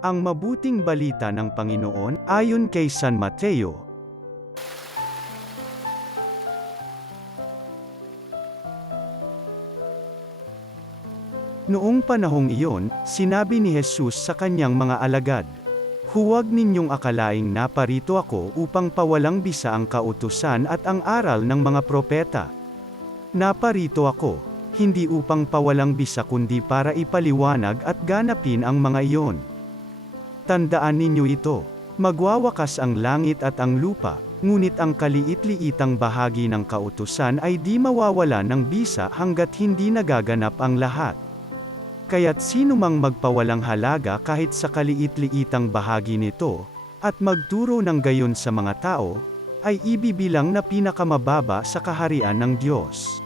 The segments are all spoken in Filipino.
Ang mabuting balita ng Panginoon, ayon kay San Mateo. Noong panahong iyon, sinabi ni Jesus sa kanyang mga alagad, "Huwag ninyong akalaing naparito ako upang pawalang bisa ang kautusan at ang aral ng mga propeta. Naparito ako, hindi upang pawalang bisa kundi para ipaliwanag at ganapin ang mga iyon. Tandaan ninyo ito, magwawakas ang langit at ang lupa, ngunit ang kaliit-liitang bahagi ng kautusan ay di mawawala ng bisa hanggat hindi nagaganap ang lahat. Kaya't sino mang magpawalang halaga kahit sa kaliit-liitang bahagi nito, at magturo ng gayon sa mga tao, ay ibibilang na pinakamababa sa kaharian ng Diyos.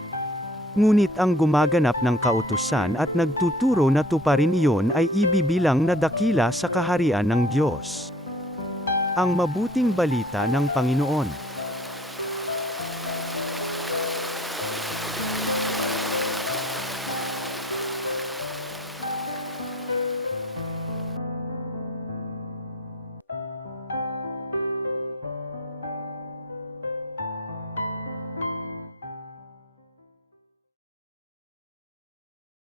Ngunit ang gumaganap ng kautusan at nagtuturo na tuparin iyon ay ibibilang na dakila sa kaharian ng Diyos." Ang mabuting balita ng Panginoon.